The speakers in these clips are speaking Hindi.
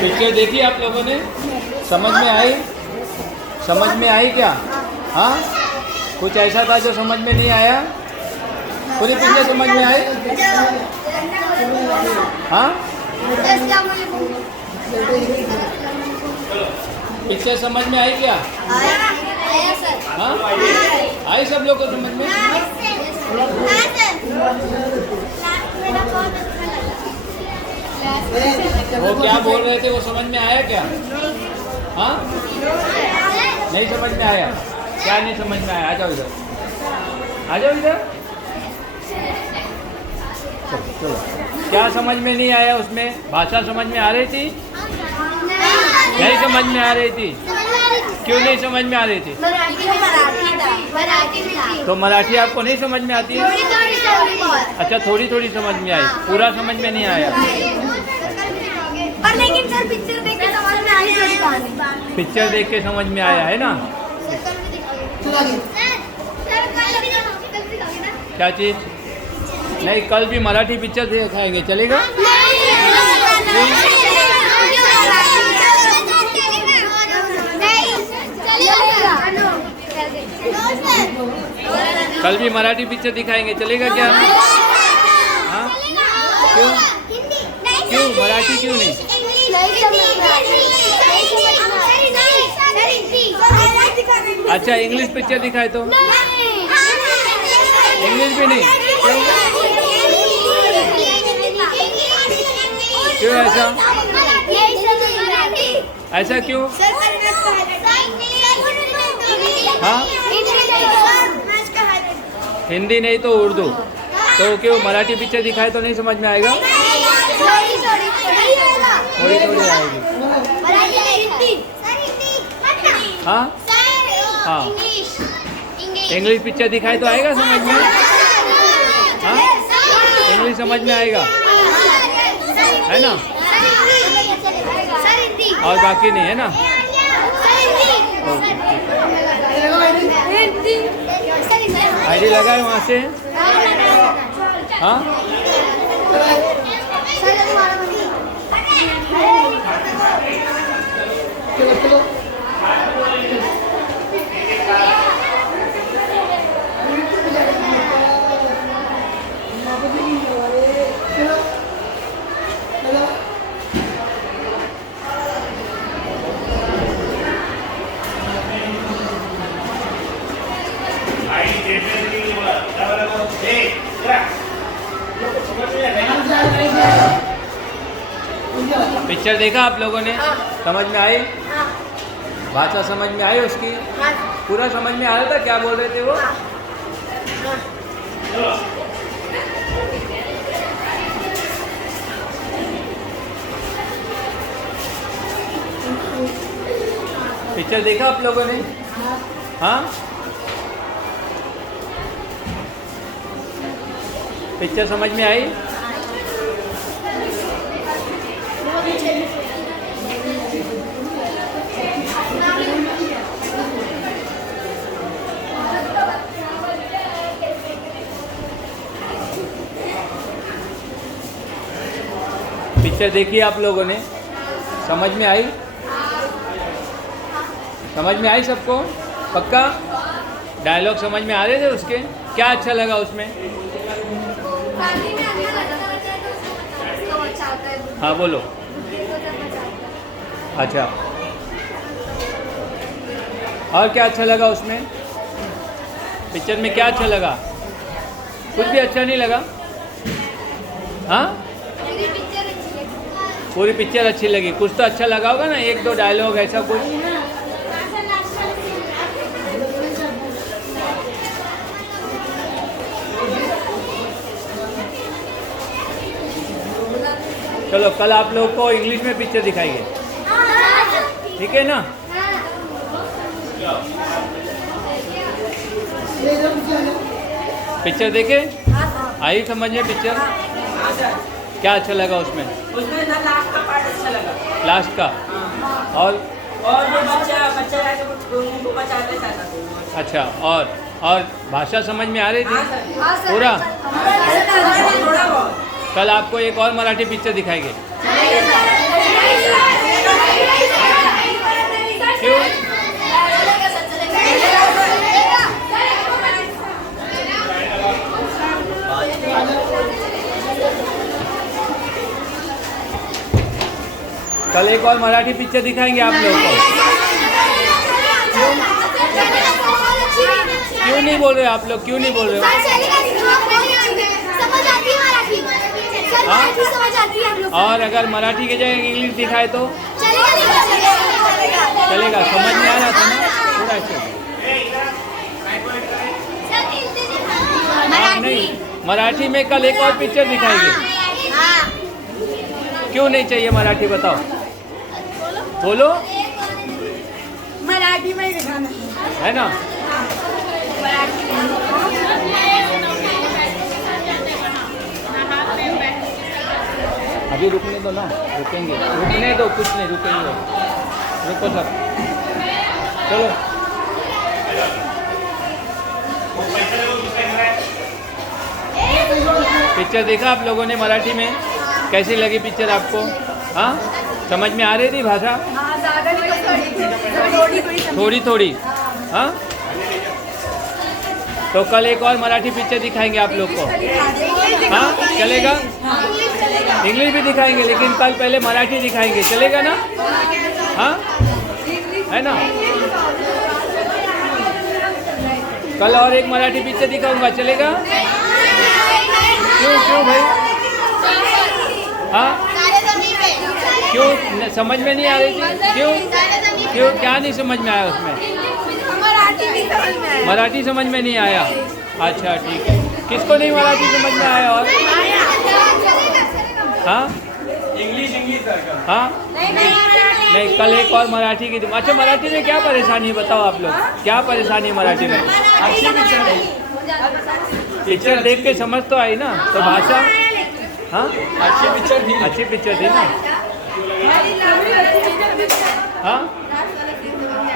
पिक्चर देखी आप लोगों ने? समझ में आई? समझ में आई क्या? हाँ, कुछ ऐसा था जो समझ में नहीं आया? पूरी पिक्चर समझ में आई? हाँ, पिक्चर समझ में आई क्या? हाँ, आई सब लोग को समझ में? वो क्या बोल रहे थे वो समझ में आया क्या? हाँ, नहीं समझ में आया? क्या नहीं समझ में आया? आ जाओ इधर, आ जाओ इधर। चलो, क्या समझ में नहीं आया उसमें? भाषा समझ में आ रही थी? नहीं समझ में आ रही थी? क्यों नहीं समझ में आ रही थी? तो मराठी आपको नहीं समझ में आती है? अच्छा, थोड़ी थोड़ी समझ में आई, पूरा समझ में नहीं आया। पर लेकिन सर पिक्चर देख के समझ में आई। पिक्चर देख के समझ में आया है ना? क्या चीज़? नहीं, कल भी मराठी पिक्चर दिखाएंगे, चलेगा? कल भी मराठी पिक्चर दिखाएंगे, चलेगा क्या? हाँ, क्यों? क्यों मराठी क्यों नहीं? अच्छा, इंग्लिश पिक्चर दिखाए तो? इंग्लिश भी नहीं? क्यों ऐसा? ऐसा क्यों? हाँ, हिंदी नहीं तो उर्दू, तो क्यों मराठी पिक्चर दिखाए तो नहीं समझ में आएगा? थोड़ी थोड़ी आएगी। हाँ हाँ, इंग्लिश पिक्चर दिखाए तो आएगा समझ में? हाँ, इंग्लिश समझ में आएगा, है ना? और बाकी नहीं है ना? आईडी लगाए वहाँ से। हाँ, पिक्चर देखा आप लोगों ने? समझ में आई? भाषा समझ में आई उसकी? पूरा समझ में आ रहा था? क्या बोल रहे थे वो? पिक्चर देखा आप लोगों ने? हाँ, पिक्चर समझ में आई? पिक्चर देखी आप लोगों ने? समझ में आई? समझ में आई सबको? पक्का? डायलॉग समझ में आ रहे थे उसके? क्या अच्छा लगा उसमें? हाँ बोलो। अच्छा, और क्या अच्छा लगा उसमें? पिक्चर में क्या अच्छा लगा? कुछ भी अच्छा नहीं लगा? हाँ, पूरी पिक्चर अच्छी लगी। कुछ तो अच्छा लगा होगा ना, एक दो डायलॉग ऐसा कुछ? चलो, कल आप लोग को इंग्लिश में पिक्चर दिखाएंगे, ठीक है ना? पिक्चर देखे? आई समझ में पिक्चर? क्या अच्छा लगा उसमें? उसमें ना लास्ट का पार्ट अच्छा लगा। लास्ट का? और जो बच्चा उनको बचाने था। अच्छा, और भाषा समझ में आ रही थी पूरा? थोड़ा बहुत। कल आपको एक और मराठी पिक्चर दिखाएंगे। कल एक और मराठी पिक्चर दिखाएंगे आप लोग को। क्यों नहीं बोल रहे आप लोग, क्यों नहीं बोल रहे हो? हाँ? और अगर मराठी की जगह इंग्लिश दिखाए तो चलेगा? समझ में आ रहा था ना थोड़ा अच्छे से? हाँ, नहीं, मराठी में कल एक और पिक्चर दिखाएंगे। क्यों नहीं चाहिए मराठी, बताओ? बोलो। मराठी में ही दिखाना है ना? अभी रुकने दो ना, रुकेंगे, रुकने दो, कुछ नहीं, रुकेंगे, रुको सर, चलो। पिक्चर देखा आप लोगों ने मराठी में? कैसी लगी पिक्चर आपको? हाँ, समझ में आ रही थी भाषा? थोड़ी थोड़ी। हाँ, तो कल एक और मराठी पिक्चर दिखाएंगे आप लोग को। हाँ, चलेगा? इंग्लिश भी दिखाएंगे, लेकिन कल पहले मराठी दिखाएंगे, चलेगा ना? हाँ, है ना? कल और एक मराठी पिक्चर दिखाऊंगा, चलेगा? क्यों भाई? हाँ, क्यों समझ में नहीं आ रही थी? क्यों क्या नहीं समझ में आया उसमें? मराठी समझ में नहीं आया? अच्छा, ठीक है। किसको नहीं मराठी समझ में आया? और हाँ, इंग्लिश हाँ, नहीं, कल एक और मराठी की। अच्छा, मराठी में क्या परेशानी है बताओ आप लोग? क्या परेशानी है मराठी में? पिक्चर देख के समझ तो आई ना, तो भाषा? हाँ, अच्छी पिक्चर थी ना? हाँ,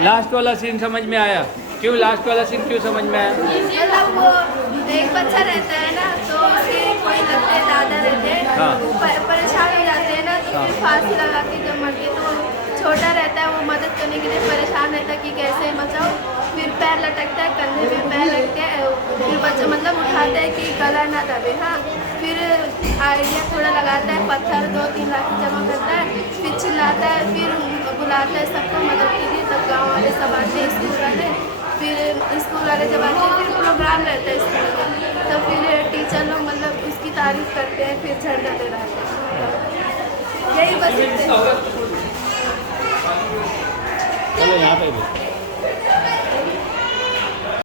लास्ट वाला सीन समझ में आया? क्यों लास्ट वाला सीन क्यों समझ में आया? मतलब वो एक बच्चा रहता है ना, तो उसके कोई लगते दादा रहते हैं, हाँ। परेशान हो जाते हैं ना, तो हाँ। फिर फांसी लगा के जब मरते, तो छोटा रहता है, वो मदद करने के लिए परेशान रहता है कि कैसे बचाओ। फिर पैर लटकता है, कंधे में पैर लगते हैं, फिर बच्चा मतलब उठाता है कि गला ना दबे। हाँ, फिर आइडिया थोड़ा लगाता है, पत्थर 2-3 लाठी जमा करता है, फिर चिल्लाता है, फिर बुलाता है सबको मदद के लिए। तब गाँव वाले सब आते हैं, स्कूल वाले, फिर स्कूल वाले जब आते हैं, फिर प्रोग्राम रहता है स्कूल में, तो फिर टीचर लोग मतलब उसकी तारीफ करते हैं, फिर झंडा लहराते हैं। यही बस। चलो यहाँ पे भी